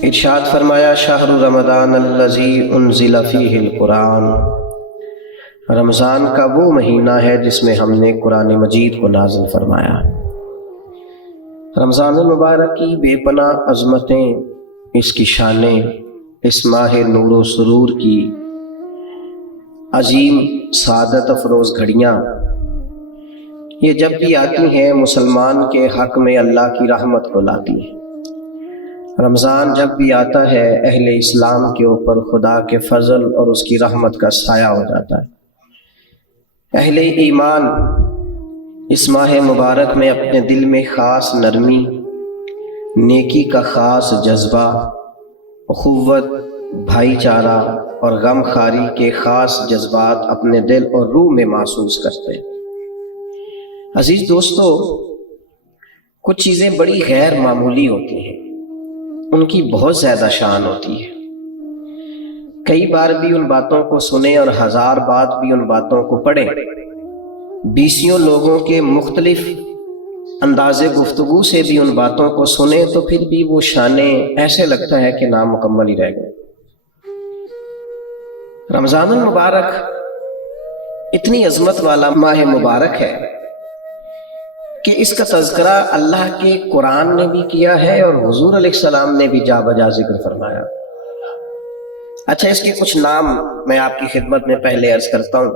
ارشاد فرمایا شہر رمضان الذی انزل فیہ القرآن، رمضان کا وہ مہینہ ہے جس میں ہم نے قرآن مجید کو نازل فرمایا۔ رمضان المبارک کی بے پناہ عظمتیں، اس کی شانیں، اس ماہ نور و سرور کی عظیم سعادت افروز گھڑیاں، یہ جب بھی آتی ہیں مسلمان کے حق میں اللہ کی رحمت کو لاتی ہیں۔ رمضان جب بھی آتا ہے اہل اسلام کے اوپر خدا کے فضل اور اس کی رحمت کا سایہ ہو جاتا ہے۔ اہل ایمان اس ماہ مبارک میں اپنے دل میں خاص نرمی، نیکی کا خاص جذبہ، اخوت، بھائی چارہ اور غم خواری کے خاص جذبات اپنے دل اور روح میں محسوس کرتے ہیں۔ عزیز دوستو، کچھ چیزیں بڑی غیر معمولی ہوتی ہیں، ان کی بہت زیادہ شان ہوتی ہے۔ کئی بار بھی ان باتوں کو سنیں اور ہزار بار بھی ان باتوں کو پڑھیں، بیسیوں لوگوں کے مختلف انداز گفتگو سے بھی ان باتوں کو سنیں تو پھر بھی وہ شانیں ایسے لگتا ہے کہ نامکمل ہی رہ گئے۔ رمضان المبارک اتنی عظمت والا ماہ مبارک ہے کہ اس کا تذکرہ اللہ کے قرآن نے بھی کیا ہے اور حضور علیہ السلام نے بھی جا بجا ذکر فرمایا۔ اچھا، اس کے کچھ نام میں آپ کی خدمت میں پہلے عرض کرتا ہوں۔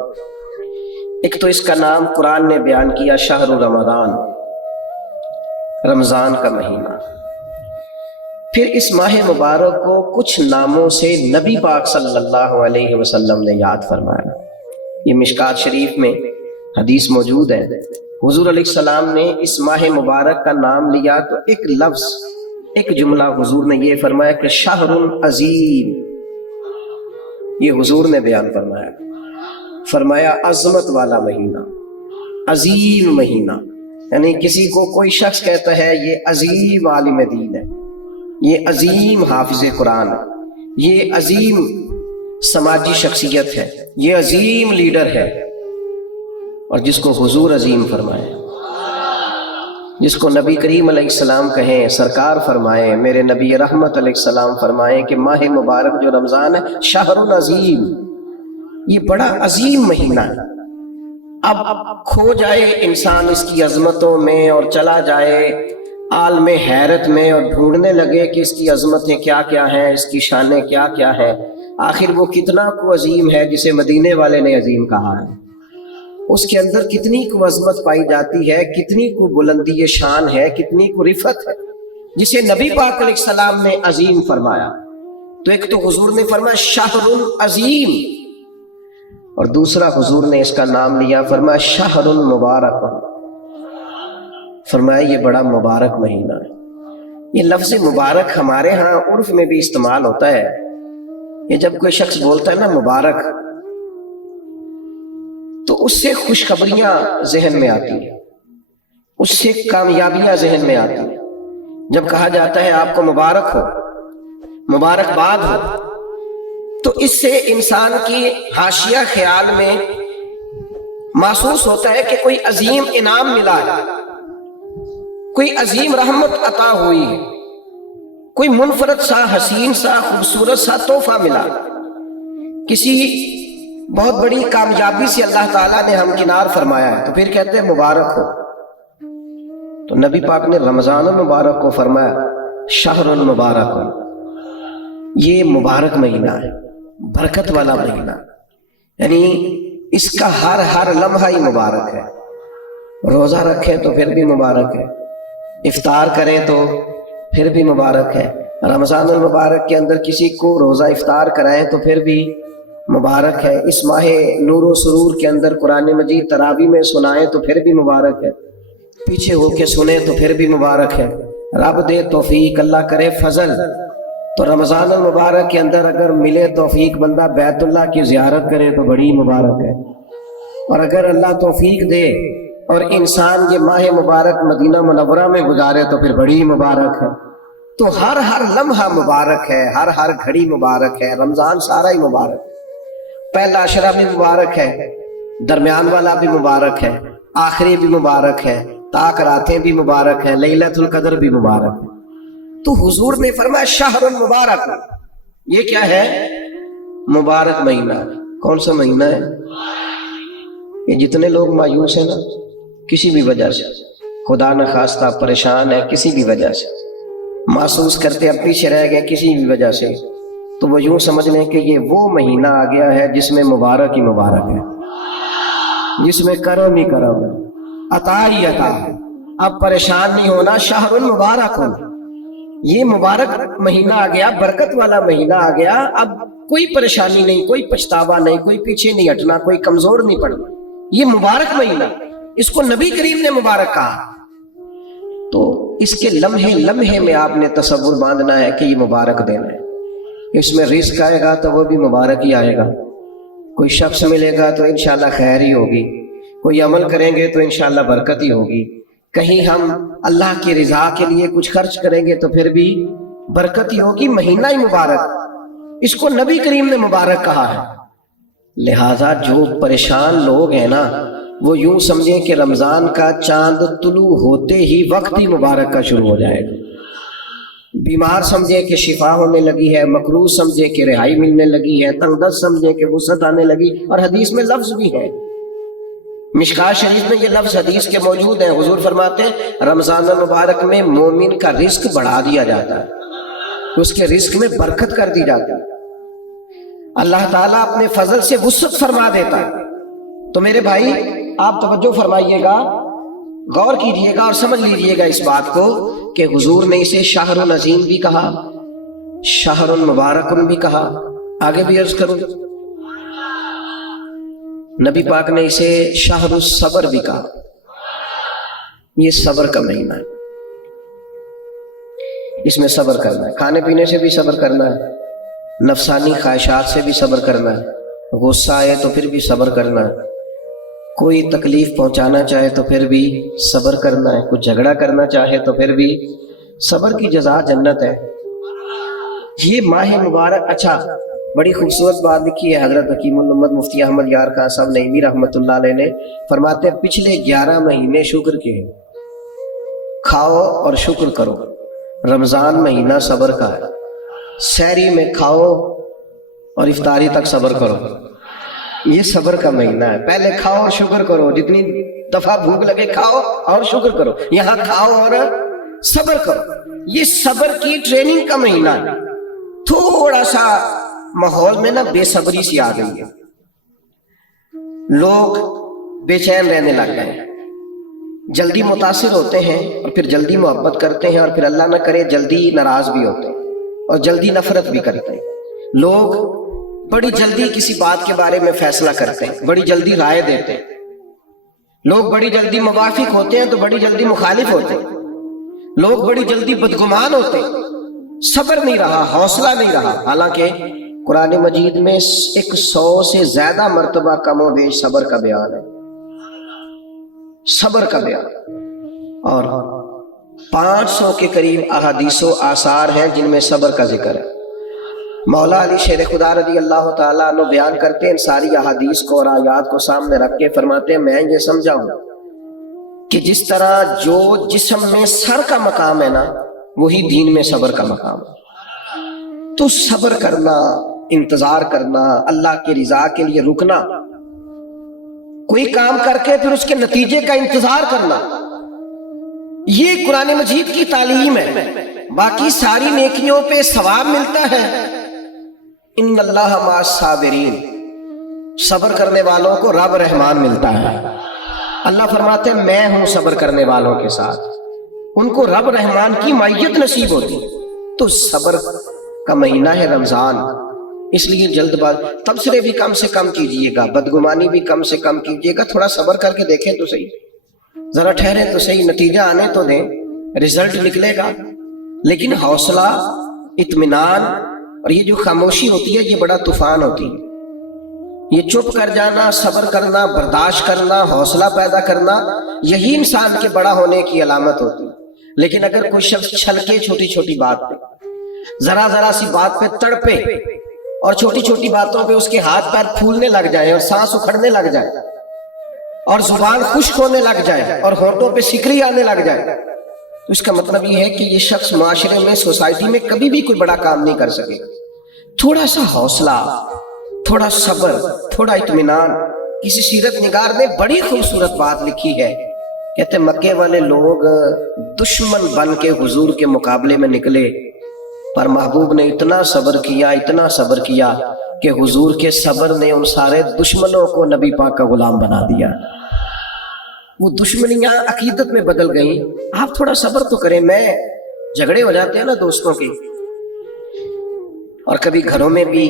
ایک تو اس کا نام قرآن نے بیان کیا شہر رمضان، رمضان کا مہینہ۔ پھر اس ماہ مبارک کو کچھ ناموں سے نبی پاک صلی اللہ علیہ وسلم نے یاد فرمایا۔ یہ مشکات شریف میں حدیث موجود ہے۔ حضور علیہ السلام نے اس ماہ مبارک کا نام لیا تو ایک لفظ، ایک جملہ حضور نے یہ فرمایا کہ شہر عظیم، یہ حضور نے بیان فرمایا۔ فرمایا عظمت والا مہینہ، عظیم مہینہ، یعنی کسی کو کوئی شخص کہتا ہے یہ عظیم عالم دین ہے، یہ عظیم حافظ قرآن ہے، یہ عظیم سماجی شخصیت ہے، یہ عظیم لیڈر ہے، اور جس کو حضور عظیم فرمائے، جس کو نبی کریم علیہ السلام کہیں، سرکار فرمائے، میرے نبی رحمت علیہ السلام فرمائے کہ ماہ مبارک جو رمضان ہے شہر عظیم، یہ بڑا عظیم مہینہ ہے۔ اب کھو جائے انسان اس کی عظمتوں میں اور چلا جائے عالم حیرت میں اور ڈھونڈنے لگے کہ اس کی عظمتیں کیا کیا ہیں، اس کی شانیں کیا کیا ہیں، آخر وہ کتنا کو عظیم ہے جسے مدینے والے نے عظیم کہا ہے، اس کے اندر کتنی کو عظمت پائی جاتی ہے، کتنی کو بلندی شان ہے، کتنی کو رفت ہے، جسے نبی پاک علیہ السلام نے عظیم فرمایا۔ تو ایک تو حضور نے فرمایا شہر عظیم، اور دوسرا حضور نے اس کا نام لیا، فرمایا شہر مبارک، فرمایا یہ بڑا مبارک مہینہ ہے۔ یہ لفظ مبارک ہمارے ہاں عرف میں بھی استعمال ہوتا ہے۔ یہ جب کوئی شخص بولتا ہے نا مبارک، تو اس سے خوشخبریاں ذہن میں آتی ہیں، اس سے کامیابیاں ذہن میں آتی ہیں۔ جب کہا جاتا ہے آپ کو مبارک ہو، مبارکباد ہو، تو اس سے انسان کی حاشیہ خیال میں محسوس ہوتا ہے کہ کوئی عظیم انعام ملا ہے، کوئی عظیم رحمت عطا ہوئی ہے، کوئی منفرد سا، حسین سا، خوبصورت سا تحفہ ملا، کسی بہت بڑی کامیابی سے اللہ تعالیٰ نے ہمکنار فرمایا ہے، تو پھر کہتے ہیں مبارک ہو۔ تو نبی پاک نے رمضان المبارک کو فرمایا شہر المبارک، یہ مبارک مہینہ ہے، برکت والا مہینہ، یعنی اس کا ہر لمحہ ہی مبارک ہے۔ روزہ رکھیں تو پھر بھی مبارک ہے، افطار کریں تو پھر بھی مبارک ہے، رمضان المبارک کے اندر کسی کو روزہ افطار کرائیں تو پھر بھی مبارک ہے، اس ماہ نور و سرور کے اندر قرآن مجید تراویح میں سنائیں تو پھر بھی مبارک ہے، پیچھے ہو کے سنیں تو پھر بھی مبارک ہے۔ رب دے توفیق، اللہ کرے فضل، تو رمضان المبارک کے اندر اگر ملے توفیق بندہ بیت اللہ کی زیارت کرے تو بڑی مبارک ہے، اور اگر اللہ توفیق دے اور انسان یہ ماہ مبارک مدینہ منورہ میں گزارے تو پھر بڑی مبارک ہے۔ تو ہر لمحہ مبارک ہے، ہر گھڑی مبارک ہے، رمضان سارا ہی مبارک ہے، پہلا عشرہ بھی مبارک ہے، درمیان والا بھی مبارک ہے، آخری بھی مبارک ہے، طاق راتیں بھی مبارک ہیں، لیلۃ القدر بھی مبارک ہے۔ تو حضور نے فرمایا شہر المبارک، یہ کیا ہے؟ مبارک مہینہ۔ کون سا مہینہ ہے؟ یہ جتنے لوگ مایوس ہیں نا کسی بھی وجہ سے، خدا نہ خواستہ پریشان ہے کسی بھی وجہ سے، محسوس کرتے اب پیچھے رہ گئے کسی بھی وجہ سے، تو وہ یوں سمجھ لیں کہ یہ وہ مہینہ آ گیا ہے جس میں مبارک ہی مبارک ہے، جس میں کرم ہی کرم ہے، عطا ہی عطا ہے۔ اب پریشان نہیں ہونا، شہر المبارک ہو، یہ مبارک مہینہ آ گیا، برکت والا مہینہ آ گیا، اب کوئی پریشانی نہیں، کوئی پچھتاوا نہیں، کوئی پیچھے نہیں ہٹنا، کوئی کمزور نہیں پڑنا، یہ مبارک مہینہ، اس کو نبی کریم نے مبارک کہا۔ تو اس کے لمحے لمحے میں آپ نے تصور باندھنا ہے کہ یہ مبارک دن ہے، اس میں رزق آئے گا تو وہ بھی مبارک ہی آئے گا، کوئی شخص ملے گا تو انشاءاللہ خیر ہی ہوگی، کوئی عمل کریں گے تو انشاءاللہ برکت ہی ہوگی، کہیں ہم اللہ کی رضا کے لیے کچھ خرچ کریں گے تو پھر بھی برکت ہی ہوگی، مہینہ ہی مبارک، اس کو نبی کریم نے مبارک کہا ہے۔ لہٰذا جو پریشان لوگ ہیں نا وہ یوں سمجھیں کہ رمضان کا چاند طلوع ہوتے ہی وقت ہی مبارک کا شروع ہو جائے گا، بیمار سمجھے کہ شفا ہونے لگی ہے، مکروہ سمجھے کہ رہائی ملنے لگی ہے، تنگ دست سمجھے کہ وسعت آنے لگی، اور حدیث میں لفظ بھی ہے، مشکات شریف میں یہ لفظ حدیث کے موجود ہیں، حضور فرماتے ہیں رمضان المبارک میں مومن کا رزق بڑھا دیا جاتا ہے، اس کے رزق میں برکت کر دی جاتی ہے، اللہ تعالیٰ اپنے فضل سے وسعت فرما دیتا ہے۔ تو میرے بھائی آپ توجہ فرمائیے گا، غور کیجئے گا اور سمجھ لیجئے گا اس بات کو کہ حضور نے اسے شہر العظیم بھی کہا، شہر المبارک بھی کہا، آگے بھی عرض کروں نبی پاک نے اسے شہر الصبر بھی کہا، یہ صبر کا مہینہ ہے، اس میں صبر کرنا ہے، کھانے پینے سے بھی صبر کرنا ہے، نفسانی خواہشات سے بھی صبر کرنا ہے، غصہ آئے تو پھر بھی صبر کرنا ہے، کوئی تکلیف پہنچانا چاہے تو پھر بھی صبر کرنا ہے، کچھ جھگڑا کرنا چاہے تو پھر بھی صبر کی جزا جنت ہے۔ یہ ماہ مبارک، اچھا بڑی خوبصورت بات لکھی ہے حضرت حکیم الامت مفتی احمد یار خان صاحب نعیمی رحمۃ اللہ علیہ نے، فرماتے ہیں پچھلے 11 مہینے شکر کے، کھاؤ اور شکر کرو، رمضان مہینہ صبر کا ہے، سحری میں کھاؤ اور افطاری تک صبر کرو، یہ صبر کا مہینہ ہے، پہلے کھاؤ اور شکر کرو، جتنی دفعہ بھوک لگے کھاؤ اور شکر کرو، یہاں کھاؤ اور صبر کرو، یہ صبر کی ٹریننگ کا مہینہ ہے۔ تھوڑا سا ماحول میں نا بے صبری سی آ گئی ہے، لوگ بے چین رہنے لگ گئے ہیں، جلدی متاثر ہوتے ہیں اور پھر جلدی محبت کرتے ہیں، اور پھر اللہ نہ کرے جلدی ناراض بھی ہوتے ہیں اور جلدی نفرت بھی کرتے ہیں، لوگ بڑی جلدی کسی بات کے بارے میں فیصلہ کرتے ہیں، بڑی جلدی رائے دیتے ہیں، لوگ بڑی جلدی موافق ہوتے ہیں تو بڑی جلدی مخالف ہوتے ہیں، لوگ بڑی جلدی بدگمان ہوتے ہیں، صبر نہیں رہا، حوصلہ نہیں رہا، حالانکہ قرآن مجید میں 100 سے زیادہ مرتبہ کم و بیش صبر کا بیان ہے، صبر کا بیان، اور 500 کے قریب احادیث و آثار ہیں جن میں صبر کا ذکر ہے۔ مولا علی شیر خدا رضی اللہ تعالیٰ عنہ بیان کرتے ہیں، ان ساری احادیث کو اور آیات کو سامنے رکھ کے فرماتے ہیں میں یہ سمجھا ہوں کہ جس طرح جو جسم میں سر کا مقام ہے نا وہی دین میں صبر کا مقام ہے، تو صبر کرنا، انتظار کرنا، اللہ کی رضا کے لیے رکنا، کوئی کام کر کے پھر اس کے نتیجے کا انتظار کرنا، یہ قرآن مجید کی تعلیم ہے۔ باقی ساری نیکیوں پہ ثواب ملتا ہے، ان اللہ مع الصابرین، صبر کرنے والوں کو رب رحمان ملتا ہے، اللہ فرماتے ہیں میں ہوں صبر کرنے والوں کے ساتھ، ان کو رب رحمان کی معیت نصیب ہوتی۔ تو صبر کا مہینہ ہے رمضان، اس لیے جلد باز تبصرے بھی کم سے کم کیجئے گا، بدگمانی بھی کم سے کم کیجئے گا، تھوڑا صبر کر کے دیکھیں تو صحیح، ذرا ٹھہریں تو صحیح، نتیجہ آنے تو دیں، رزلٹ نکلے گا، لیکن حوصلہ، اطمینان اور یہ جو خاموشی ہوتی ہے یہ بڑا طوفان ہوتی ہے، یہ چپ کر جانا، صبر کرنا، برداشت کرنا، حوصلہ پیدا کرنا، یہی انسان کے بڑا ہونے کی علامت ہوتی ہے۔ لیکن اگر کوئی شخص چھلکے چھوٹی چھوٹی بات پہ، ذرا سی بات پہ تڑپے اور چھوٹی چھوٹی باتوں پہ اس کے ہاتھ پیر پھولنے لگ جائے اور سانس اکھڑنے لگ جائے اور زبان خشک ہونے لگ جائے اور ہونٹوں پہ سکری آنے لگ جائے، تو اس کا مطلب یہ ہے کہ یہ شخص معاشرے میں، سوسائٹی میں کبھی بھی کوئی بڑا کام نہیں کر سکے۔ تھوڑا سا حوصلہ، تھوڑا صبر، تھوڑا اطمینان۔ کسی سیرت نگار نے بڑی خوبصورت بات لکھی ہے، کہتے مکے والے لوگ دشمن بن کے حضور کے مقابلے میں نکلے، پر محبوب نے اتنا صبر کیا، اتنا صبر کیا کہ حضور کے صبر نے ان سارے دشمنوں کو نبی پاک کا غلام بنا دیا۔ وہ دشمنیاں عقیدت میں بدل گئیں۔ آپ تھوڑا صبر تو کریں۔ میں جھگڑے ہو جاتے ہیں نا دوستوں کے، اور کبھی گھروں میں بھی،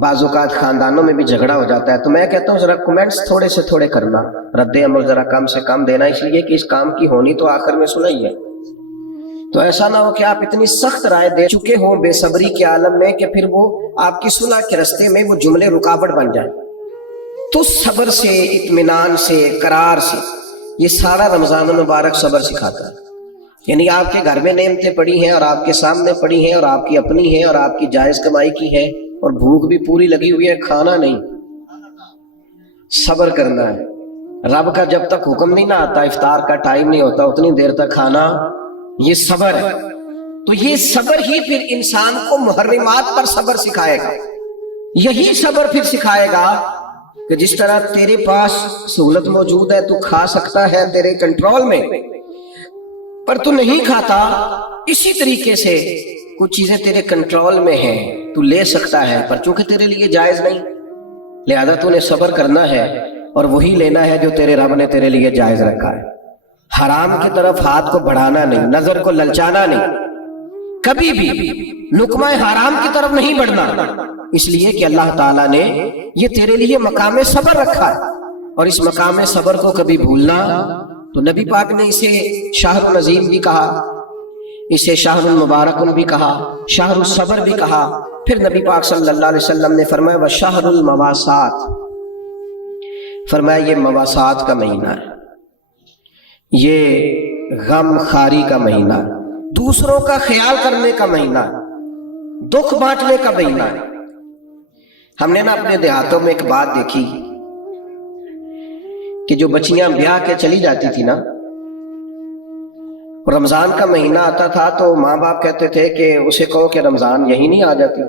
بعض اوقات خاندانوں میں بھی جھگڑا ہو جاتا ہے، تو میں کہتا ہوں ذرا کمنٹس تھوڑے سے تھوڑے کرنا، رد عمل ذرا کم سے کم دینا، اس لیے کہ اس کام کی ہونی تو آخر میں سنا ہی ہے۔ تو ایسا نہ ہو کہ آپ اتنی سخت رائے دے چکے ہوں بے صبری کے عالم میں کہ پھر وہ آپ کی صلح کے رستے میں وہ جملے رکاوٹ بن جائیں۔ تو صبر سے، اطمینان سے، قرار سے، یہ سارا رمضان المبارک صبر سکھاتا ہے۔ یعنی آپ کے گھر میں نعمتیں پڑی ہیں اور آپ کے سامنے پڑی ہیں اور آپ کی اپنی ہیں اور آپ کی جائز کمائی کی ہے، اور بھوک بھی پوری لگی ہوئی ہے، کھانا نہیں، صبر کرنا ہے۔ رب کا جب تک حکم نہیں نہ آتا، افطار کا ٹائم نہیں ہوتا، اتنی دیر تک کھانا، یہ صبر ہے۔ تو یہ صبر ہی پھر انسان کو محرمات پر صبر سکھائے گا۔ یہی صبر پھر سکھائے گا کہ جس طرح تیرے پاس سہولت موجود ہے، تو کھا سکتا ہے، تیرے کنٹرول میں، پر تو نہیں کھاتا، اسی طریقے سے کچھ چیزیں تیرے کنٹرول میں ہیں، تو لے سکتا ہے، پر چونکہ تیرے لیے جائز نہیں، لہذا تو نے صبر کرنا ہے اور وہی لینا ہے جو تیرے رب نے تیرے لیے جائز رکھا ہے۔ حرام کی طرف ہاتھ کو بڑھانا نہیں، نظر کو للچانا نہیں، کبھی بھی لقمہ حرام کی طرف نہیں بڑھنا، اس لیے کہ اللہ تعالیٰ نے یہ تیرے لیے مقام صبر رکھا ہے، اور اس مقام صبر کو کبھی بھولنا، تو نبی پاک نے اسے شہر العظیم بھی کہا، اسے شہر المبارک بھی کہا، شہر الصبر بھی کہا۔ پھر نبی پاک صلی اللہ علیہ وسلم نے فرمایا وشہر المواسات، فرمایا یہ مواسات کا مہینہ ہے، یہ غم خاری کا مہینہ، دوسروں کا خیال کرنے کا مہینہ، دکھ بانٹنے کا مہینہ ہے۔ ہم نے نا اپنے دیہاتوں میں ایک بات دیکھی کہ جو بچیاں بیاہ کے چلی جاتی تھی نا، رمضان کا مہینہ آتا تھا تو ماں باپ کہتے تھے کہ اسے کہو کہ رمضان یہی نہیں آ جاتی،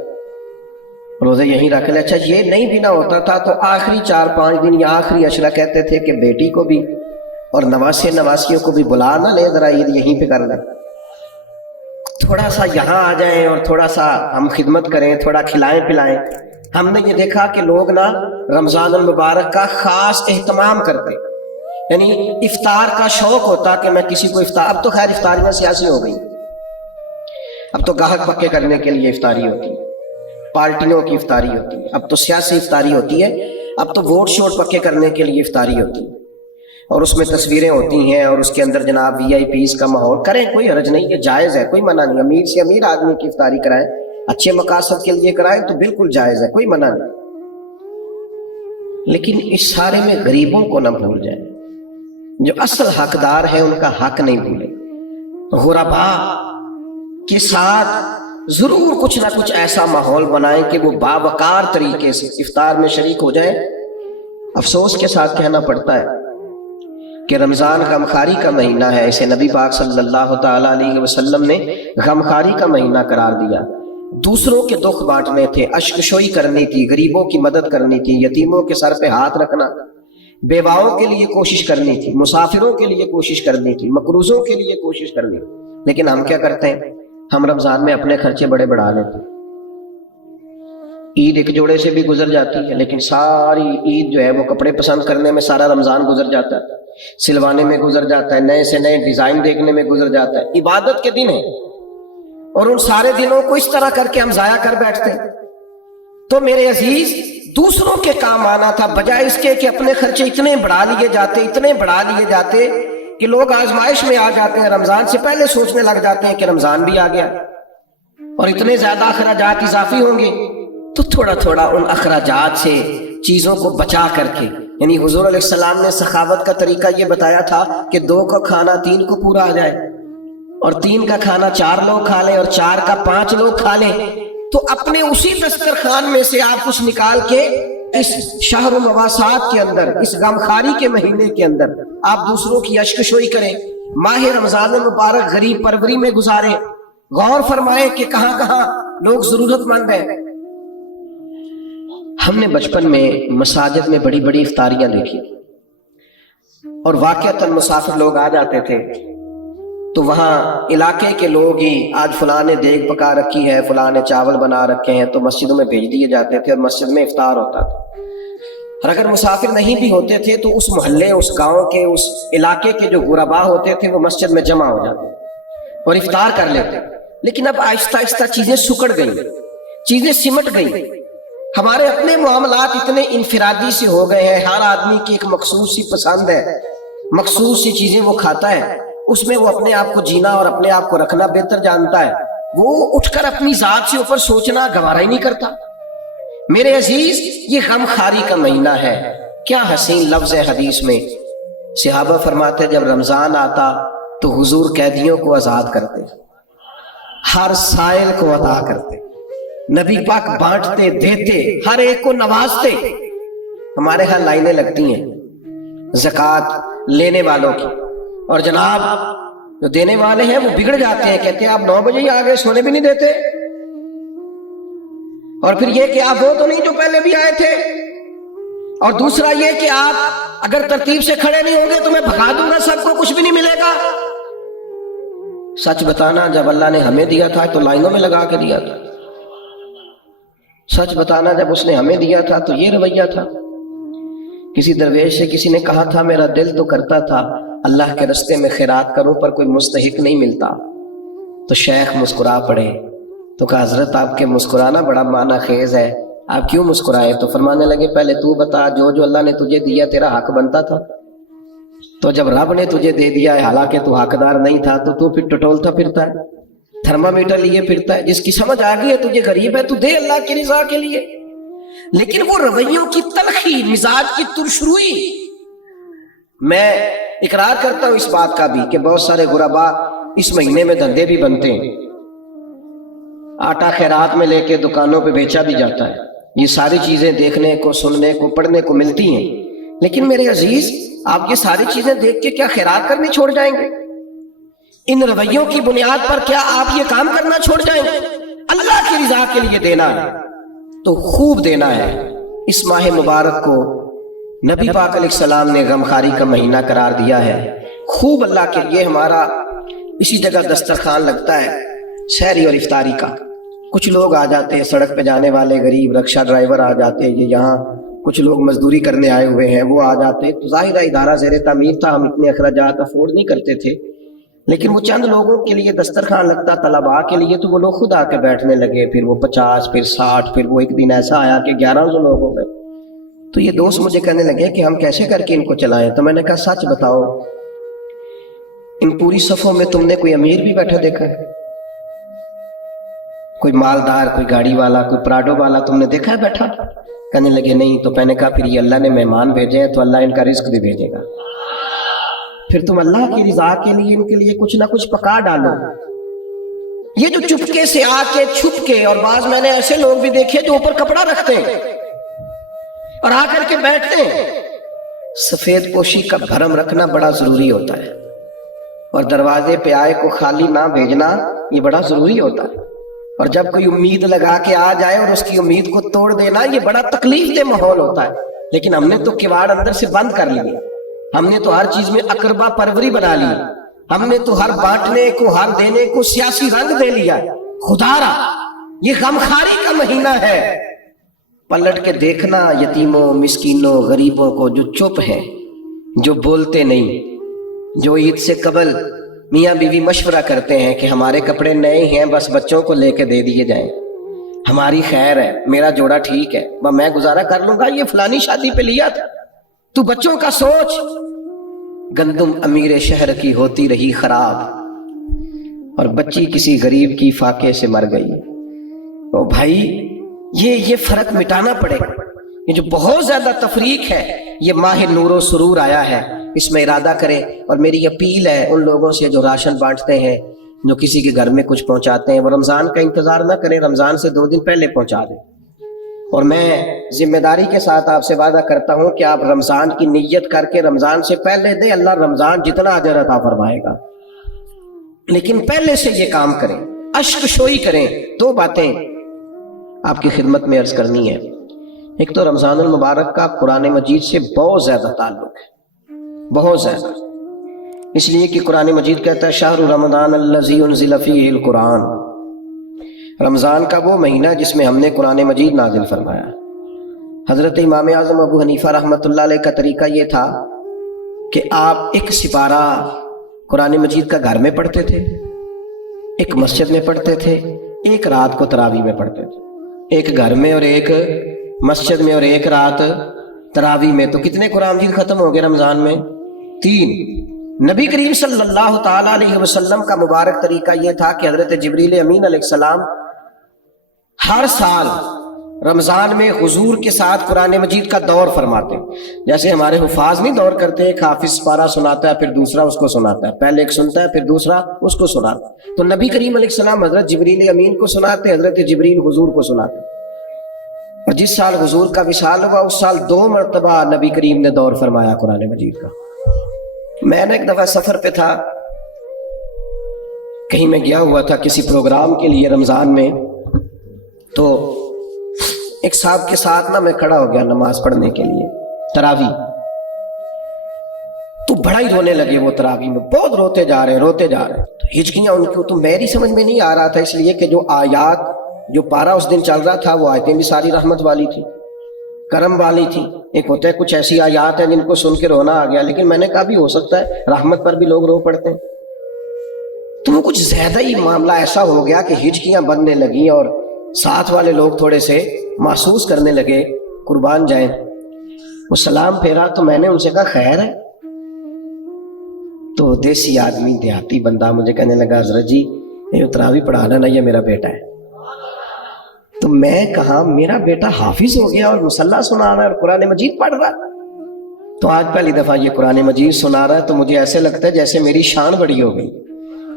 روزے یہیں رکھ لے۔ اچھا یہ نہیں بھی نہ ہوتا تھا تو آخری 4-5 دن یا آخری عشرہ کہتے تھے کہ بیٹی کو بھی اور نواسے نواسیوں کو بھی بلا نہ لے، ذرا عید یہیں پہ کر لیں، تھوڑا سا یہاں آ جائیں اور تھوڑا سا ہم خدمت کریں، تھوڑا کھلائیں پلائیں۔ ہم نے یہ دیکھا کہ لوگ نا رمضان المبارک کا خاص اہتمام کرتے، یعنی افطار کا شوق ہوتا کہ میں کسی کو افطار، اب تو خیر افطاریاں سیاسی ہو گئی، اب تو گاہک پکے کرنے کے لیے افطاری ہوتی ہے، پارٹیوں کی افطاری ہوتی ہے، اب تو سیاسی افطاری ہوتی ہے، اب تو ووٹ شوٹ پکے کرنے کے لیے افطاری ہوتی ہے، اور اس میں تصویریں ہوتی ہیں اور اس کے اندر جناب VIP کا ماحول، کریں کوئی حرج نہیں، یہ جائز ہے، کوئی منع نہیں، امیر سے امیر آدمی کی افطاری کرائیں، اچھے مقاصد کے لیے کرائیں تو بالکل جائز ہے، کوئی منع نہیں، لیکن اس سارے میں غریبوں کو نہ بھول جائیں، جو اصل حقدار ہیں ان کا حق نہیں بھولیں۔ غربا کے ساتھ ضرور کچھ نہ کچھ ایسا ماحول بنائیں کہ وہ باوقار طریقے سے افطار میں شریک ہو جائیں۔ افسوس کے ساتھ کہنا پڑتا ہے کہ رمضان غمخواری کا مہینہ ہے، اسے نبی پاک صلی اللہ تعالیٰ علیہ وسلم نے غمخواری کا مہینہ قرار دیا۔ دوسروں کے دکھ بانٹنے تھے، اشکشوئی کرنی تھی، غریبوں کی مدد کرنی تھی، یتیموں کے سر پہ ہاتھ رکھنا، بیواؤں کے لیے کوشش کرنی تھی، مسافروں کے لیے کوشش کرنی تھی، مقروضوں کے لیے کوشش کرنی تھی۔ لیکن ہم کیا کرتے ہیں؟ ہم رمضان میں اپنے خرچے بڑے بڑھا لیتے ہیں، عید ایک جوڑے سے بھی گزر جاتی ہے، لیکن ساری عید جو ہے وہ کپڑے پسند کرنے میں سارا رمضان گزر جاتا ہے، سلوانے میں گزر جاتا ہے، نئے سے نئے ڈیزائن دیکھنے میں گزر جاتا ہے۔ عبادت کے دن ہیں اور ان سارے دنوں کو اس طرح کر کے ہم ضائع کر بیٹھتے ہیں۔ تو میرے عزیز، دوسروں کے کام آنا تھا، بجائے اس کے کہ اپنے خرچے اتنے بڑھا لیے جاتے، اتنے بڑھا لیے جاتے کہ لوگ آزمائش میں آ جاتے ہیں، رمضان سے پہلے سوچنے لگ جاتے ہیں کہ رمضان بھی آ گیا اور اتنے زیادہ اخراجات اضافی ہوں گے۔ تو تھوڑا تھوڑا ان اخراجات سے چیزوں کو بچا کر کے، یعنی حضور علیہ السلام نے سخاوت کا طریقہ یہ بتایا تھا کہ 2 کا کھانا 3 کو پورا آ جائے، اور 3 کا کھانا 4 لوگ کھا لیں، اور 4 کا 5 لوگ کھا لیں۔ تو اپنے اسی دسترخوان میں سے آپ کچھ نکال کے اس شہر مواسات کے اندر، اس غمخواری کے مہینے کے اندر آپ دوسروں کی اشکشوئی کریں، ماہ رمضان مبارک غریب پروری میں گزاریں، غور فرمائیں کہ کہاں کہاں لوگ ضرورت مند ہیں۔ ہم نے بچپن میں مساجد میں بڑی بڑی افطاریاں دیکھی اور واقعتاً مسافر لوگ آ جاتے تھے تو وہاں علاقے کے لوگ ہی آج فلاں نے دیگ پکا رکھی ہے، فلاں نے چاول بنا رکھے ہیں، تو مسجدوں میں بھیج دیے جاتے تھے اور مسجد میں افطار ہوتا تھا۔ اور اگر مسافر نہیں بھی ہوتے تھے تو اس محلے، اس گاؤں کے، اس علاقے کے جو غربا ہوتے تھے وہ مسجد میں جمع ہو جاتے اور افطار کر لیتے۔ لیکن اب آہستہ آہستہ چیزیں سکڑ گئیں، چیزیں سمٹ گئیں، ہمارے اپنے معاملات اتنے انفرادی سے ہو گئے ہیں، ہر آدمی کی ایک مخصوص سی پسند ہے، مخصوص سی چیزیں وہ کھاتا ہے، اس میں وہ اپنے آپ کو جینا اور اپنے آپ کو رکھنا بہتر جانتا ہے، وہ اٹھ کر اپنی ذات سے اوپر سوچنا گوارا ہی نہیں کرتا۔ میرے عزیز، یہ غمخواری کا مہینہ ہے۔ کیا حسین لفظ ہے حدیث میں، صحابہ فرماتے جب رمضان آتا تو حضور قیدیوں کو آزاد کرتے، ہر سائل کو عطا کرتے، نبی پاک بانٹتے، دیتے، ہر ایک کو نوازتے۔ ہمارے ہاں لائنیں لگتی ہیں زکوٰۃ لینے والوں کی، اور جناب جو دینے والے ہیں وہ بگڑ جاتے ہیں، کہتے ہیں آپ 9 بجے ہی آ گئے، سونے بھی نہیں دیتے۔ اور پھر یہ کہ آپ وہ تو نہیں جو پہلے بھی آئے تھے، اور دوسرا یہ کہ آپ اگر ترتیب سے کھڑے نہیں ہوں گے تو میں بھگا دوں گا، سب کو کچھ بھی نہیں ملے گا۔ سچ بتانا، جب اللہ نے ہمیں دیا تھا تو لائنوں میں لگا کے دیا تھا۔ سچ بتانا، جب اس نے ہمیں دیا تھا تو یہ رویہ تھا۔ کسی درویش سے کسی نے کہا تھا میرا دل تو کرتا تھا اللہ کے رستے میں خیرات کروں پر کوئی مستحق نہیں ملتا، تو شیخ مسکرا پڑے، تو کہا حضرت آپ کے مسکرانا بڑا معنی خیز ہے، آپ کیوں مسکرائے؟ تو فرمانے لگے پہلے تو بتا، جو جو اللہ نے تجھے دیا تیرا حق بنتا تھا، تو جب رب نے تجھے دے دیا ہے حالانکہ تو حقدار نہیں تھا تو پھر ٹٹولتا پھرتا ہے، تھرمامیٹر لیے پھرتا ہے۔ جس کی سمجھ آ گئی ہے تجھے غریب ہے تو دے اللہ کی رضا کے لیے۔ لیکن وہ رویوں کی تلخی، مزاج کی ترشروئی، میں اقرار کرتا ہوں اس بات کا بھی کہ بہت سارے غربا اس مہینے میں دھندے بھی بنتے ہیں، آٹا خیرات میں لے کے دکانوں پہ بیچا بھی جاتا ہے، یہ ساری چیزیں دیکھنے کو، سننے کو، پڑھنے کو ملتی ہیں۔ لیکن میرے عزیز، آپ یہ ساری چیزیں دیکھ کے کیا خیرات کرنے چھوڑ جائیں گے؟ ان رویوں کی بنیاد پر کیا آپ یہ کام کرنا چھوڑ جائیں گے؟ اللہ کی رضا کے لیے دینا ہے تو خوب دینا ہے۔ اس ماہ مبارک کو نبی پاک علیہ السلام نے غمخواری کا مہینہ قرار دیا ہے، خوب اللہ کے لیے۔ ہمارا اسی جگہ دسترخوان لگتا ہے سحری اور افطاری کا، کچھ لوگ آ جاتے ہیں، سڑک پہ جانے والے غریب رکشہ ڈرائیور آ جاتے ہیں، یہاں کچھ لوگ مزدوری کرنے آئے ہوئے ہیں وہ آ جاتے، تو ظاہر ہے ادارہ زیر تعمیر تھا، ہم اتنے اخراجات افورڈ نہیں کرتے تھے، لیکن وہ چند لوگوں کے لیے دسترخوان لگتا طلباء کے لیے، تو وہ لوگ خود آ کے بیٹھنے لگے، پھر وہ 50، پھر 60، پھر وہ ایک دن ایسا آیا کہ 1100 لوگ ہو گئے۔ تو یہ دوست مجھے کہنے لگے کہ ہم کیسے کر کے ان کو چلائیں؟ تو میں نے کہا سچ بتاؤ، ان پوری صفوں میں تم نے کوئی امیر بھی بیٹھا دیکھا ہے؟ کوئی مالدار، کوئی گاڑی والا، کوئی پراڈو والا تم نے دیکھا ہے بیٹھا؟ کہنے لگے نہیں۔ تو میں نے کہا پھر یہ اللہ نے مہمان بھیجے ہیں تو اللہ ان کا رزق بھی بھیجے گا، پھر تم اللہ کی رضا کے لیے ان کے لیے کچھ نہ کچھ پکا ڈالو۔ یہ جو چپکے سے آ کے چھپ کے، اور بعض میں نے ایسے لوگ بھی دیکھے جو اوپر کپڑا رکھتے ہیں اور آ کر کے بیٹھتے ہیں، سفید پوشی کا بھرم رکھنا بڑا ضروری ہوتا ہے، اور دروازے پہ آئے کو خالی نہ بھیجنا یہ بڑا ضروری ہوتا ہے، اور جب کوئی امید لگا کے آ جائے اور اس کی امید کو توڑ دینا یہ بڑا تکلیف دہ ماحول ہوتا ہے۔ لیکن ہم نے تو کواڑ اندر سے بند کر لیے، ہم نے تو ہر چیز میں اقربا پروری بنا لی، ہم نے تو ہر بانٹنے کو، ہر دینے کو سیاسی رنگ دے لیا۔ خدا را، یہ غمخواری کا مہینہ ہے۔ پلٹ کے دیکھنا یتیموں، مسکینوں، غریبوں کو جو چپ ہیں، جو بولتے نہیں، جو عید سے قبل میاں بیوی مشورہ کرتے ہیں کہ ہمارے کپڑے نئے ہیں بس بچوں کو لے کے دے دیے جائیں، ہماری خیر ہے، میرا جوڑا ٹھیک ہے، میں گزارا کر لوں گا، یہ فلانی شادی پہ لیا تھا، تو بچوں کا سوچ۔ گندم امیر شہر کی ہوتی رہی خراب، اور بچی کسی غریب کی فاقے سے مر گئی۔ او بھائی، یہ فرق مٹانا پڑے گا۔ یہ جو بہت زیادہ تفریق ہے، یہ ماہ نور و سرور آیا ہے، اس میں ارادہ کریں۔ اور میری اپیل ہے ان لوگوں سے جو راشن بانٹتے ہیں، جو کسی کے گھر میں کچھ پہنچاتے ہیں، وہ رمضان کا انتظار نہ کریں، رمضان سے 2 دن پہلے پہنچا دیں۔ اور میں ذمہ داری کے ساتھ آپ سے وعدہ کرتا ہوں کہ آپ رمضان کی نیت کر کے رمضان سے پہلے دیں، اللہ رمضان جتنا اجر عطا فرمائے گا، لیکن پہلے سے یہ کام کریں، اشک شوئی کریں۔ دو باتیں آپ کی خدمت میں عرض کرنی ہے۔ ایک تو رمضان المبارک کا قرآن مجید سے بہت زیادہ تعلق ہے، بہت زیادہ، اس لیے کہ قرآن مجید کہتا ہے شہر رمضان الذی انزل فیہ القرآن، رمضان کا وہ مہینہ جس میں ہم نے قرآن مجید نازل فرمایا۔ حضرت امام اعظم ابو حنیفہ رحمۃ اللہ علیہ کا طریقہ یہ تھا کہ آپ ایک سپارہ قرآن مجید کا گھر میں پڑھتے تھے، ایک مسجد میں پڑھتے تھے، ایک رات کو تراویح میں پڑھتے تھے، ایک گھر میں اور ایک مسجد میں اور ایک رات تراویح میں۔ تو کتنے قرآن مجید ختم ہو گئے رمضان میں؟ 3۔ نبی کریم صلی اللہ تعالیٰ علیہ وسلم کا مبارک طریقہ یہ تھا کہ حضرت جبریل امین علیہ السلام ہر سال رمضان میں حضور کے ساتھ قرآن مجید کا دور فرماتے ہیں۔ جیسے ہمارے حفاظ نہیں دور کرتے، ایک حافظ پارہ سناتا ہے پھر دوسرا اس کو سناتا ہے، پہلے ایک سنتا ہے پھر دوسرا اس کو سناتا ہے، تو نبی کریم علیہ السلام حضرت جبریل امین کو سناتے، حضرت جبریل حضور کو سناتے۔ اور جس سال حضور کا وصال ہوا اس سال 2 مرتبہ نبی کریم نے دور فرمایا قرآن مجید کا۔ میں نے ایک دفعہ سفر پہ تھا، کہیں میں گیا ہوا تھا کسی پروگرام کے لیے رمضان میں، تو ایک صاحب کے ساتھ میں کھڑا ہو گیا نماز پڑھنے کے لیے تراویح، تو بڑا ہی رونے لگے وہ تراویح میں، بہت روتے جا رہے تو ہچکیاں ان کو، تو میری سمجھ میں نہیں آ رہا تھا، اس لیے کہ جو آیات جو پارا اس دن چل رہا تھا وہ آیتیں بھی ساری رحمت والی تھی، کرم والی تھی۔ ایک ہوتا ہے کچھ ایسی آیات ہیں جن کو سن کے رونا آ گیا، لیکن میں نے کہا بھی ہو سکتا ہے رحمت پر بھی لوگ رو پڑتے ہیں، تو وہ کچھ زیادہ ہی معاملہ ایسا ہو گیا کہ ہچکیاں بننے لگیں اور ساتھ والے لوگ تھوڑے سے محسوس کرنے لگے قربان جائیں۔ وہ سلام پھیرا تو میں نے ان سے کہا خیر ہے؟ تو دیسی آدمی دیہاتی بندہ مجھے کہنے لگا حضرت جی یہ تراویح پڑھانا نا یہ میرا بیٹا ہے۔ تو میں کہا میرا بیٹا حافظ ہو گیا اور مصلی سنا رہا ہے اور قرآن مجید پڑھ رہا ہے؟ تو آج پہلی دفعہ یہ قرآن مجید سنا رہا ہے تو مجھے ایسے لگتا ہے جیسے میری شان بڑی ہو گئی،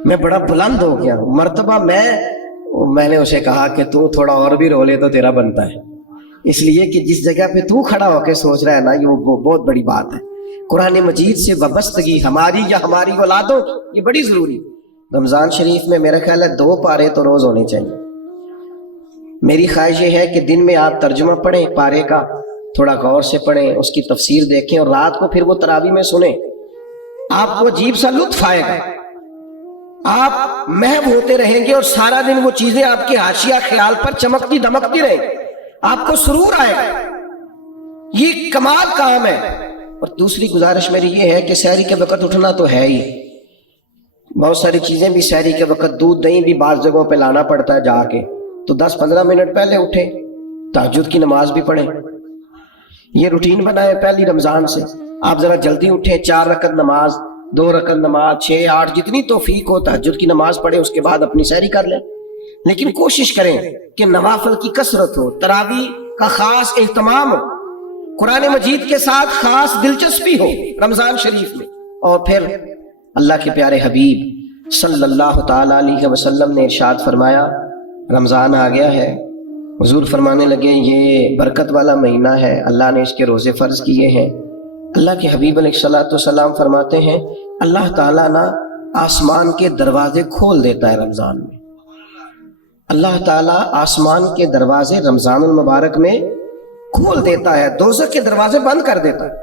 میں بڑا بلند ہو گیا ہوں۔ مرتبہ میں نے اسے کہا کہ تو تھوڑا اور بھی رو لے تو تیرا بنتا ہے، اس لیے کہ جس جگہ پہ تو کھڑا ہو کے سوچ رہا ہے نا یہ وہ بہت بڑی بات ہے۔ قرآن مجید سے وابستگی ہماری یا ہماری اولادوں کی یہ بڑی ضروری۔ رمضان شریف میں میرا خیال ہے 2 پارے تو روز ہونے چاہیے۔ میری خواہش یہ ہے کہ دن میں آپ ترجمہ پڑھیں پارے کا، تھوڑا غور سے پڑھیں، اس کی تفسیر دیکھیں، اور رات کو پھر وہ تراویح میں سنیں، آپ کو عجیب سا لطف آئے گا، آپ محو ہوتے رہیں گے اور سارا دن وہ چیزیں آپ کے حاشیہ خیال پر چمکتی دمکتی رہیں گی، آپ کو سرور آئے گا، یہ کمال کام ہے۔ اور دوسری گزارش میری یہ ہے کہ سحری کے وقت اٹھنا تو ہے ہی، بہت ساری چیزیں بھی سحری کے وقت، دودھ دہی بھی بعض جگہوں پہ لانا پڑتا ہے جا کے، تو 10-15 منٹ پہلے اٹھیں، تہجد کی نماز بھی پڑھیں، یہ روٹین بنائے پہلی رمضان سے۔ آپ ذرا جلدی اٹھیں، 4 رکعت نماز، 2 رکعت نماز، 6 8 جتنی توفیق ہو تہجد کی نماز پڑھیں، اس کے بعد اپنی سحری کر لیں، لیکن کوشش کریں کہ نوافل کی کثرت ہو، تراویح کا خاص اہتمام ہو، قرآن مجید کے ساتھ خاص دلچسپی ہو رمضان شریف میں۔ اور پھر اللہ کے پیارے حبیب صلی اللہ تعالی علیہ وسلم نے ارشاد فرمایا رمضان آ گیا ہے، حضور فرمانے لگے یہ برکت والا مہینہ ہے، اللہ نے اس کے روزے فرض کیے ہیں۔ اللہ کے حبیب علیہ الصلوۃ والسلام فرماتے ہیں اللہ تعالیٰ نا آسمان کے دروازے کھول دیتا ہے رمضان میں، اللہ تعالیٰ آسمان کے دروازے رمضان المبارک میں کھول دیتا ہے، دوزخ کے دروازے بند کر دیتا ہے۔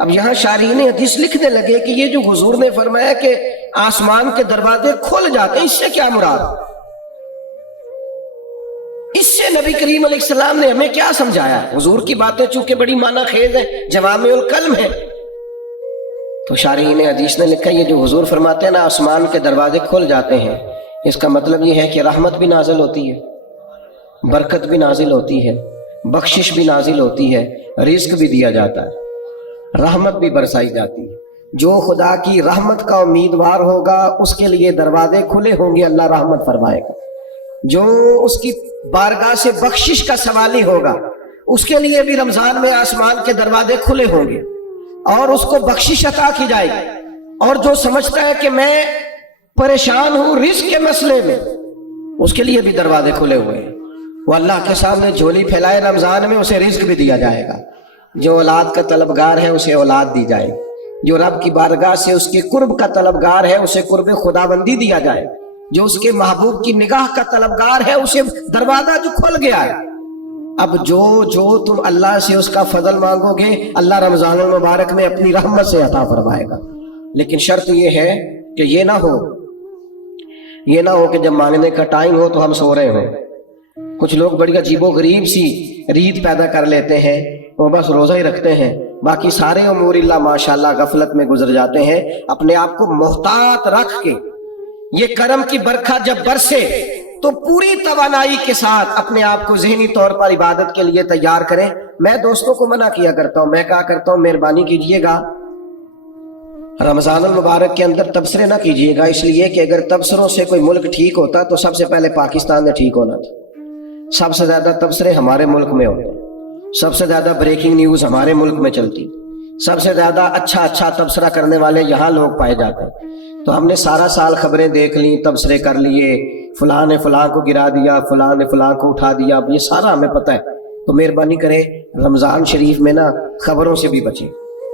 اب یہاں شارحین حدیث لکھنے لگے کہ یہ جو حضور نے فرمایا کہ آسمان کے دروازے کھل جاتے ہیں، اس سے کیا مراد؟ اس سے نبی کریم علیہ السلام نے ہمیں کیا سمجھایا؟ حضور کی باتیں چونکہ بڑی معنی خیز ہیں، جوامع الکلم ہیں، تو شارحین حدیث نے لکھا یہ جو حضور فرماتے ہیں نا آسمان کے دروازے کھل جاتے ہیں، اس کا مطلب یہ ہے کہ رحمت بھی نازل ہوتی ہے، برکت بھی نازل ہوتی ہے، بخشش بھی نازل ہوتی ہے، رزق بھی دیا جاتا ہے، رحمت بھی برسائی جاتی ہے۔ جو خدا کی رحمت کا امیدوار ہوگا اس کے لیے دروازے کھلے ہوں گے، اللہ رحمت فرمائے گا۔ جو اس کی بارگاہ سے بخشش کا سوالی ہوگا اس کے لیے بھی رمضان میں آسمان کے دروازے کھلے ہوں گے اور اس کو بخشش عطا کی جائے گی۔ اور جو سمجھتا ہے کہ میں پریشان ہوں رزق کے مسئلے میں، اس کے لیے بھی دروازے کھلے ہوئے ہیں۔ وہ اللہ کے سامنے جھولی پھیلائے رمضان میں، اسے رزق بھی دیا جائے گا۔ جو اولاد کا طلبگار ہے اسے اولاد دی جائے، جو رب کی بارگاہ سے اس کے قرب کا طلبگار ہے اسے قرب خداوندی دیا جائے، جو اس کے محبوب کی نگاہ کا طلبگار ہے اسے دروازہ جو کھل گیا ہے۔ اب جو تم اللہ سے اس کا فضل مانگو گے، اللہ رمضان المبارک میں اپنی رحمت سے عطا فرمائے گا۔ لیکن شرط یہ ہے کہ یہ نہ ہو کہ جب مانگنے کا ٹائم ہو تو ہم سو رہے ہوں۔ کچھ لوگ بڑی عجیب و غریب سی ریت پیدا کر لیتے ہیں، وہ بس روزہ ہی رکھتے ہیں، باقی سارے امور اللہ ماشاءاللہ غفلت میں گزر جاتے ہیں۔ اپنے آپ کو محتاط رکھ کے یہ کرم کی برکھا جب برسے تو پوری توانائی کے ساتھ اپنے آپ کو ذہنی طور پر عبادت کے لیے تیار کریں۔ میں دوستوں کو منع کیا کرتا ہوں، میں کہا کرتا ہوں مہربانی کیجئے گا رمضان المبارک کے اندر تبصرے نہ کیجئے گا، اس لیے کہ اگر تبصروں سے کوئی ملک ٹھیک ہوتا تو سب سے پہلے پاکستان میں ٹھیک ہونا تھا۔ سب سے زیادہ تبصرے ہمارے ملک میں ہوتے، سب سے زیادہ بریکنگ نیوز ہمارے ملک میں چلتی، سب سے زیادہ اچھا تبصرہ کرنے والے یہاں لوگ پائے جاتے ہیں۔ تو ہم نے سارا سال خبریں دیکھ لیں، تبصرے کر لیے، فلاں نے فلاں کو گرا دیا، فلاں نے فلاں کو اٹھا دیا، اب یہ سارا ہمیں پتہ ہے۔ تو مہربانی کریں رمضان شریف میں نا خبروں سے بھی بچیں،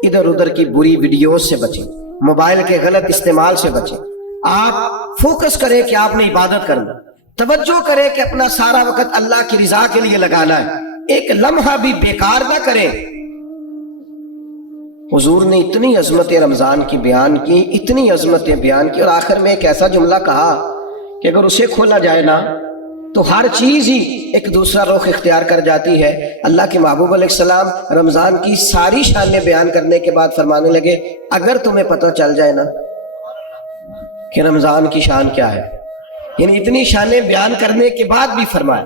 ادھر ادھر کی بری ویڈیوز سے بچیں، موبائل کے غلط استعمال سے بچیں۔ آپ فوکس کریں کہ آپ نے عبادت کرنا، توجہ کریں کہ اپنا سارا وقت اللہ کی رضا کے لیے لگانا ہے، ایک لمحہ بھی بیکار نہ کریں۔ حضور نے اتنی عظمتیں رمضان کی بیان کی، اتنی عظمتیں بیان کی، اور آخر میں ایک ایسا جملہ کہا کہ اگر اسے کھولا جائے نا تو ہر چیز ہی ایک دوسرا رخ اختیار کر جاتی ہے۔ اللہ کے محبوب علیہ السلام رمضان کی ساری شانیں بیان کرنے کے بعد فرمانے لگے اگر تمہیں پتہ چل جائے نا کہ رمضان کی شان کیا ہے، یعنی اتنی شانیں بیان کرنے کے بعد بھی فرمایا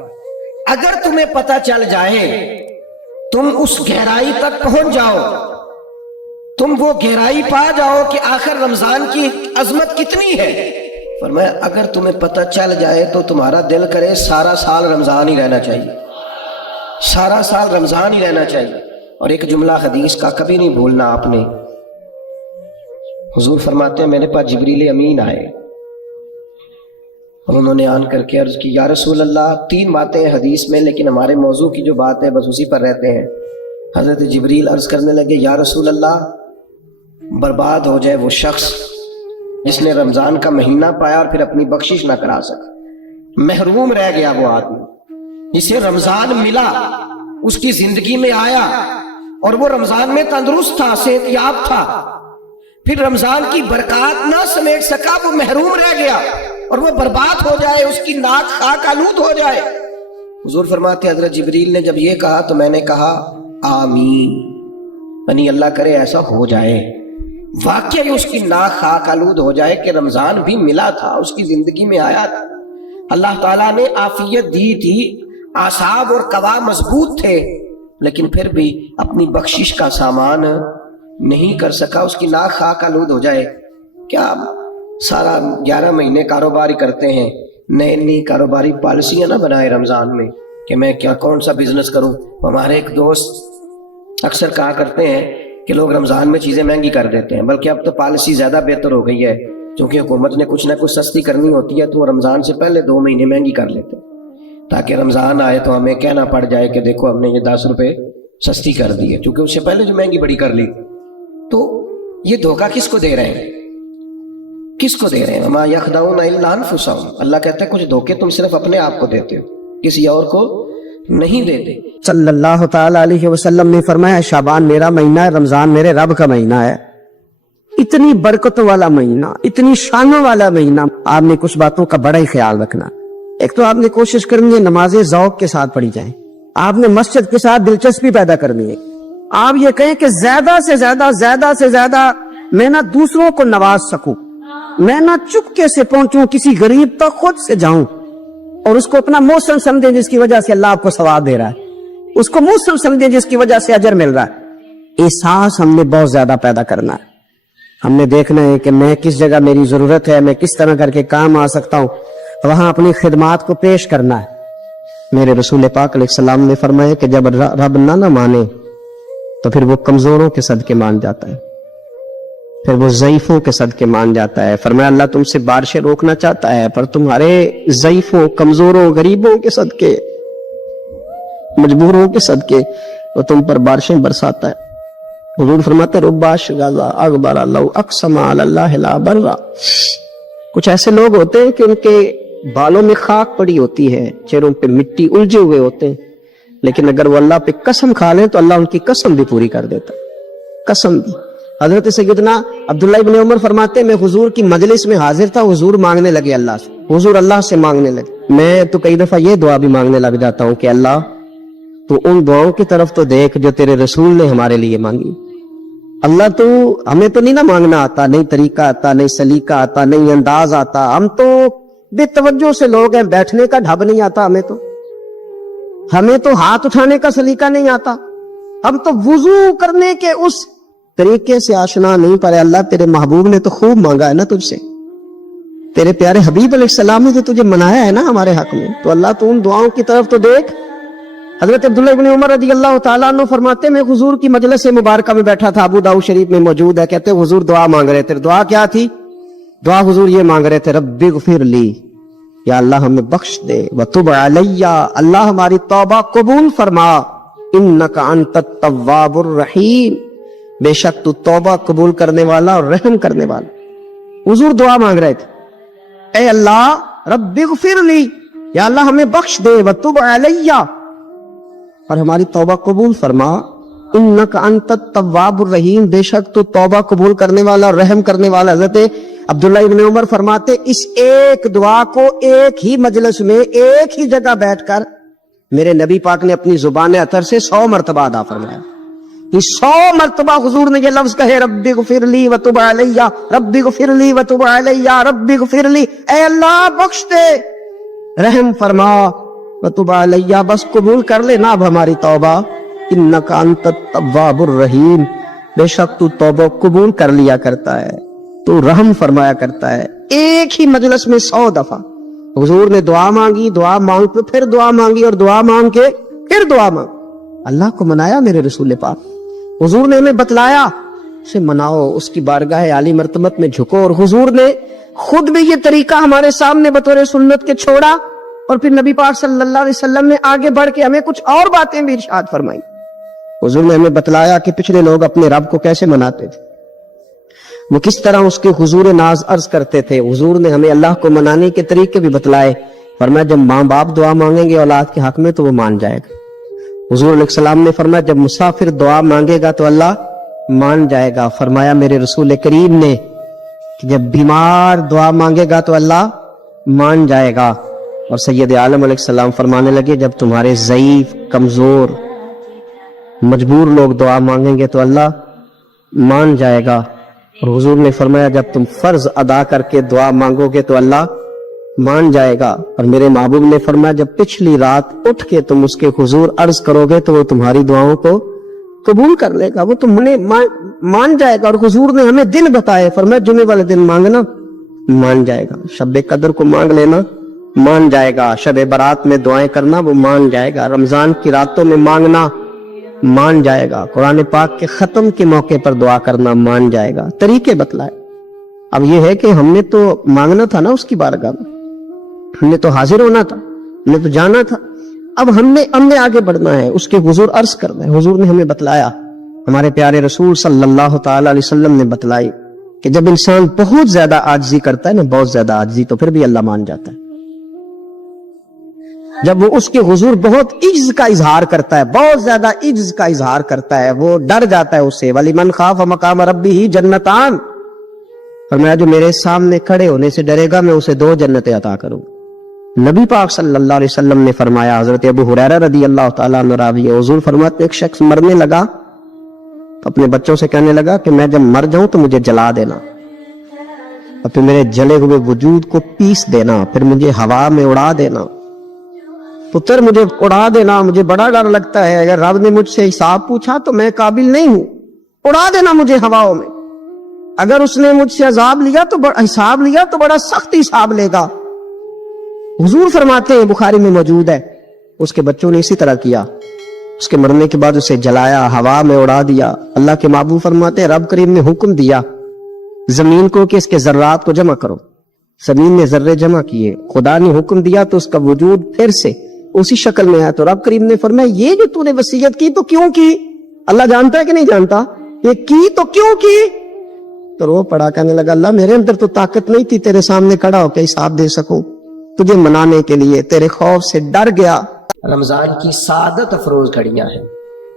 اگر تمہیں پتہ چل جائے تم اس گہرائی تک پہنچ جاؤ، تم وہ گہرائی پا جاؤ کہ آخر رمضان کی عظمت کتنی ہے۔ فرمایا اگر تمہیں پتہ چل جائے تو تمہارا دل کرے سارا سال رمضان ہی رہنا چاہیے، سارا سال رمضان ہی رہنا چاہیے۔ اور ایک جملہ حدیث کا کبھی نہیں بھولنا آپ نے، حضور فرماتے ہیں میرے پاس جبریل امین آئے اور انہوں نے آن کر کے عرض کی یا رسول اللہ، 3 باتیں حدیث میں لیکن ہمارے موضوع کی جو بات ہے بس اسی پر رہتے ہیں۔ حضرت جبریل عرض کرنے لگے یا رسول اللہ، برباد ہو جائے وہ شخص جس نے رمضان کا مہینہ پایا اور پھر اپنی بخشش نہ کرا سکا، محروم رہ گیا وہ آدمی جسے رمضان ملا، اس کی زندگی میں آیا اور وہ رمضان میں تندرست تھا، صحت یاب تھا، پھر رمضان کی برکات نہ سمیٹ سکا، وہ محروم رہ گیا اور وہ برباد ہو جائے، اس کی ناک خاک آلود ہو جائے۔ حضور فرماتے حضرت جبریل نے جب یہ کہا تو میں نے کہا آمین، یعنی اللہ کرے ایسا ہو جائے، واقعی اس کی ناک خاک آلود ہو جائے کہ رمضان بھی ملا تھا، اس کی زندگی میں آیا تھا، اللہ تعالیٰ نے عافیت دی تھی، اعصاب اور قوا مضبوط تھے، لیکن پھر بھی اپنی بخشش کا سامان نہیں کر سکا، اس کی ناک خاک آلود ہو جائے۔ کیا سارا 11 مہینے کاروباری کرتے ہیں، نئی کاروباری پالیسیاں نہ بنائے رمضان میں کہ میں کیا کون سا بزنس کروں۔ ہمارے ایک دوست اکثر کہا کرتے ہیں کہ لوگ رمضان میں چیزیں مہنگی کر دیتے ہیں، بلکہ اب تو پالیسی زیادہ بہتر ہو گئی ہے، چونکہ حکومت نے کچھ نہ کچھ سستی کرنی ہوتی ہے تو وہ رمضان سے پہلے 2 مہینے مہنگی کر لیتے ہیں تاکہ رمضان آئے تو ہمیں کہنا پڑ جائے کہ دیکھو ہم نے یہ 10 روپے سستی کر دی ہے، چونکہ اس سے پہلے جو مہنگی بڑی کر لی۔ تو یہ دھوکہ کس کو دے رہے ہیں، کس کو دے رہے ہیں؟ وما یخدعون الا انفسهم، اللہ کہتا ہے کچھ دھوکے تم صرف اپنے آپ کو دیتے ہو، کسی اور کو نہیں دیتے۔ صلی اللہ تعالیٰ علیہ وسلم نے فرمایا شعبان میرا مہینہ ہے، رمضان میرے رب کا مہینہ ہے، اتنی برکتوں والا مہینہ، اتنی شانوں والا مہینہ۔ آپ نے کچھ باتوں کا بڑا ہی خیال رکھنا۔ ایک تو آپ نے کوشش کرنی ہے نمازیں ذوق کے ساتھ پڑھی جائیں، آپ نے مسجد کے ساتھ دلچسپی پیدا کرنی ہے، آپ یہ کہیں کہ زیادہ سے زیادہ میں نہ دوسروں کو نواز سکوں، میں نہ چپکے سے پہنچوں کسی غریب تک، خود سے جاؤں اور اس کو اپنا موسم سمجھیں جس کی وجہ سے اللہ آپ کو ثواب دے رہا ہے، اس کو موسم سمجھیں جس کی وجہ سے اجر مل رہا ہے۔ احساس ہم نے بہت زیادہ پیدا کرنا ہے، ہم نے دیکھنا ہے کہ میں کس جگہ میری ضرورت ہے، میں کس طرح کر کے کام آ سکتا ہوں، وہاں اپنی خدمات کو پیش کرنا ہے۔ میرے رسول پاک علیہ السلام نے فرمایا کہ جب رب نہ مانے تو پھر وہ کمزوروں کے صدقے مان جاتا ہے، پھر وہ ضعیفوں کے صدقے مان جاتا ہے۔ فرمایا اللہ تم سے بارشیں روکنا چاہتا ہے پر تمہارے ضعیفوں، کمزوروں، غریبوں کے صدقے مجبوروں کے صدقے وہ تم پر بارشیں برساتا ہے. حضور فرماتے ہیں ربا شغازا اغبر لو اقسم علی اللہ لا برا. کچھ ایسے لوگ ہوتے ہیں کہ ان کے بالوں میں خاک پڑی ہوتی ہے, چہروں پہ مٹی الجھے ہوئے ہوتے ہیں, لیکن اگر وہ اللہ پہ قسم کھا لیں تو اللہ ان کی قسم بھی پوری کر دیتا ہے, قسم بھی. حضرت سیدنا عبداللہ ابن عمر فرماتے ہیں میں حضور کی مجلس میں حاضر تھا, حضور مانگنے لگے اللہ سے, حضور اللہ سے مانگنے لگے. میں تو کئی دفعہ یہ دعا بھی مانگنے لگ جاتا ہوں کہ اللہ تو ان دعاؤں کی طرف تو دیکھ جو تیرے رسول نے ہمارے لیے مانگی. اللہ تو ہمیں تو نہیں نہ مانگنا آتا, نہیں طریقہ آتا, نہیں سلیقہ آتا, نہیں انداز آتا. ہم تو بے توجہ سے لوگ ہیں, بیٹھنے کا ڈھب نہیں آتا ہمیں تو ہاتھ اٹھانے کا سلیقہ نہیں آتا, ہم تو وضو کرنے کے اس طریقے سے آشنا نہیں. پر اللہ تیرے محبوب نے تو خوب مانگا ہے نا تجھ سے, تیرے پیارے حبیب علیہ السلام نے تو تجھے منایا ہے نا ہمارے حق میں, تو اللہ تو ان دعاؤں کی طرف تو دیکھ. حضرت عبداللہ ابن عمر رضی اللہ تعالیٰ عنہ فرماتے میں حضور کی مجلس مبارکہ میں بیٹھا تھا, ابو داؤد شریف میں موجود ہے. کہتے حضور دعا مانگ رہے تھے. دعا کیا تھی؟ دعا حضور یہ مانگ رہے تھے رب اغفر لی, یا اللہ ہمیں بخش دے, وتب علی, اللہ ہماری توبہ قبول فرما, انک انت التواب الرحیم, بے شک تو توبہ قبول کرنے والا اور رحم کرنے والا. حضور دعا مانگ رہے تھے اے اللہ رب اغفر لی, یا اللہ ہمیں بخش دے, وتب علی, اور ہماری توبہ قبول فرما, انک انت التواب الرحیم, بے شک تو توبہ قبول کرنے والا اور رحم کرنے والا. حضرت عبداللہ ابن عمر فرماتے اس ایک دعا کو ایک ہی مجلس میں ایک ہی جگہ بیٹھ کر میرے نبی پاک نے اپنی زبان اطہر سے 100 مرتبہ ادا فرمایا. 100 مرتبہ حضور نے یہ لفظ کہے رب اغفر لی وتب علی, رب اغفر لی وتب علی, رب اغفر لی, اے اللہ بخش دے, رحم فرما, وتب علی, بس قبول کر لے نا اب ہماری توبہ, انک انت التواب الرحیم, بے شک تو توبہ قبول کر لیا کرتا ہے, تو رحم فرمایا کرتا ہے. ایک ہی مجلس میں 100 دفعہ حضور نے دعا مانگی, دعا مانگ کے پھر دعا مانگی, اور دعا مانگ کے پھر دعا مانگ. اللہ کو منایا میرے رسول پاک, حضور نے ہمیں بتلایا اسے مناؤ, اس کی بارگاہ عالی مرتبت میں جھکو. اور حضور نے خود بھی یہ طریقہ ہمارے سامنے بطور سنت کے چھوڑا, اور پھر نبی پاک صلی اللہ علیہ وسلم نے آگے بڑھ کے ہمیں کچھ اور باتیں بھی ارشاد فرمائی. حضور نے ہمیں بتلایا کہ پچھلے لوگ اپنے رب کو کیسے مناتے تھے, وہ کس طرح اس کے حضور ناز عرض کرتے تھے. حضور نے ہمیں اللہ کو منانے کے طریقے بھی بتلائے. فرمایا جب ماں باپ دعا مانگیں گے اولاد کے حق میں تو وہ مان جائے گا. حضور علیہ السلام نے فرمایا جب مسافر دعا مانگے گا تو اللہ مان جائے گا. فرمایا میرے رسول کریم نے کہ جب بیمار دعا مانگے گا تو اللہ مان جائے گا. اور سید عالم علیہ السلام فرمانے لگے جب تمہارے ضعیف, کمزور, مجبور لوگ دعا مانگیں گے تو اللہ مان جائے گا. اور حضور نے فرمایا جب تم فرض ادا کر کے دعا مانگو گے تو اللہ مان جائے گا. اور میرے محبوب نے فرمایا جب پچھلی رات اٹھ کے تم اس کے حضور عرض کرو گے تو وہ تمہاری دعاؤں کو قبول کر لے گا, وہ تم نے مان جائے گا. اور حضور نے ہمیں دن بتائے, فرمایا جمعے والے دن مانگنا مان جائے گا, شب قدر کو مانگ لینا مان جائے گا, شب برات میں دعائیں کرنا وہ مان جائے گا, رمضان کی راتوں میں مانگنا مان جائے گا, قرآن پاک کے ختم کے موقع پر دعا کرنا مان جائے گا. طریقے بتلائے. اب یہ ہے کہ ہم نے تو مانگنا تھا نا اس کی بارگاہ میں, ہم نے تو حاضر ہونا تھا, ہم نے تو جانا تھا. اب ہم نے آگے بڑھنا ہے, اس کے حضور عرض کرنا ہے. حضور نے ہمیں بتلایا, ہمارے پیارے رسول صلی اللہ تعالی علیہ وسلم نے بتلائی کہ جب انسان بہت زیادہ عاجزی کرتا ہے نا, بہت زیادہ عاجزی, تو پھر بھی اللہ مان جاتا ہے. جب وہ اس کے حضور بہت عجز کا اظہار کرتا ہے, بہت زیادہ عجز کا اظہار کرتا ہے, وہ ڈر جاتا ہے اسے. وَلِمَنْ خَافَ مَقَامَ رَبِّهِ جَنَّتَانِ, فرمایا جو میرے سامنے کھڑے ہونے سے ڈرے گا میں اسے 2 جنتیں عطا کروں. نبی پاک صلی اللہ علیہ وسلم نے فرمایا, حضرت ابو ہریرہ رضی اللہ تعالیٰ عنہ راوی ہے, حضور فرماتے ایک شخص مرنے لگا تو اپنے بچوں سے کہنے لگا کہ میں جب مر جاؤں تو مجھے جلا دینا, اور پھر میرے جلے ہوئے وجود کو پیس دینا, پھر مجھے ہوا میں اڑا دینا. پتر مجھے اڑا دینا, مجھے بڑا ڈر لگتا ہے, اگر رب نے مجھ سے حساب پوچھا تو میں قابل نہیں ہوں, اڑا دینا مجھے ہواؤں میں. اگر اس نے مجھ سے عذاب لیا تو حساب لیا تو بڑا سخت حساب لے گا. حضور فرماتے ہیں, بخاری میں موجود ہے, اس کے بچوں نے اسی طرح کیا. اس کے مرنے کے بعد اسے جلایا, ہوا میں اڑا دیا. اللہ کے محبوب فرماتے ہیں رب کریم نے حکم دیا زمین کو کہ اس کے ذرات کو جمع کرو. زمین نے ذرے جمع کیے, خدا نے حکم دیا تو اس کا وجود پھر سے اسی شکل میں ہے. تو رب کریم نے فرمایا یہ جو تو نے وصیت کی تو کیوں کی؟ اللہ جانتا ہے کہ نہیں جانتا؟ یہ کی تو کیوں کی؟ تو رو پڑا کہنے لگا اللہ میرے اندر تو طاقت نہیں تھی تیرے سامنے کھڑا ہو کے حساب دے سکوں تجھے منانے کے لیے، تیرے خوف سے ڈر گیا. رمضان کی سعادت افروز گھڑیاں ہیں،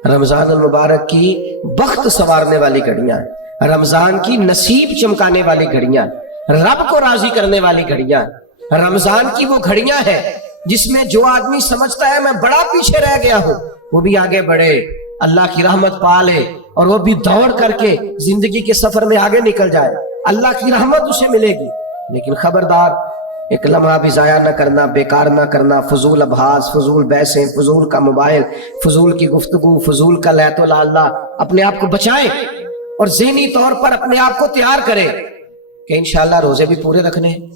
رمضان المبارک کی بخت سنوارنے والی گھڑیاں ہیں، رمضان کی نصیب چمکانے والی گھڑیاں ہیں، رب کو راضی کرنے والی گھڑیاں ہیں. رمضان کی وہ گھڑیاں ہیں جس میں جو آدمی سمجھتا ہے میں بڑا پیچھے رہ گیا ہوں وہ بھی آگے بڑھے، اللہ کی رحمت پا لے اور وہ بھی دوڑ کر کے زندگی کے سفر میں آگے نکل جائے، اللہ کی رحمت اسے ملے گی. لیکن خبردار ایک لمحہ بھی ضائع نہ کرنا، بیکار نہ کرنا، فضول ابحاث، فضول بحثیں، فضول کا موبائل، فضول کی گفتگو، فضول کا لیت و لالا. اپنے آپ کو بچائیں اور ذہنی طور پر اپنے آپ کو تیار کریں کہ انشاءاللہ روزے بھی پورے رکھنے ہیں،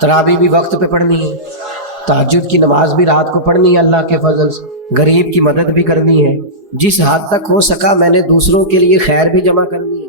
تراویح بھی وقت پہ پڑھنی ہے، تہجد کی نماز بھی رات کو پڑھنی ہے اللہ کے فضل سے، غریب کی مدد بھی کرنی ہے، جس حد تک ہو سکا میں نے دوسروں کے لیے خیر بھی جمع کرنی ہے.